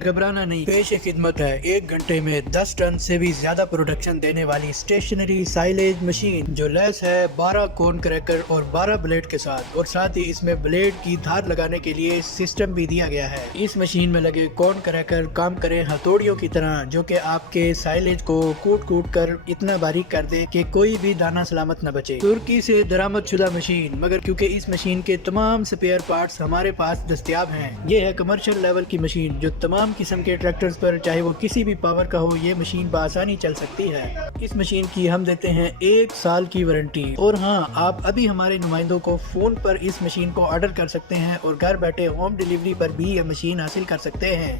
घबराना नहीं, पेश खिदमत है 1 घंटे में 10 टन से भी ज्यादा प्रोडक्शन देने वाली स्टेशनरी साइलेज मशीन जो लैस है 12 कोन क्रैकर और 12 ब्लेड के साथ, और साथ ही इसमें ब्लेड की धार लगाने के लिए सिस्टम भी दिया गया है। इस मशीन में लगे कोन क्रैकर काम करें हथौड़ियों की तरह, जो कि आपके साइलेज को कूट कूट कर इतना बारीक कर दे कि कोई भी दाना सलामत न बचे। तुर्की से दरामद शुदा मशीन, मगर क्योंकि इस मशीन के तमाम स्पेयर पार्ट्स हमारे पास दस्तयाब हैं, ये है कमर्शियल लेवल की मशीन जो तमाम किस्म के ट्रैक्टर्स पर, चाहे वो किसी भी पावर का हो, ये मशीन बआसानी चल सकती है। इस मशीन की हम देते हैं 1 साल की वारंटी। और हाँ, आप अभी हमारे नुमाइंदों को फोन पर इस मशीन को ऑर्डर कर सकते हैं और घर बैठे होम डिलीवरी पर भी यह मशीन हासिल कर सकते हैं।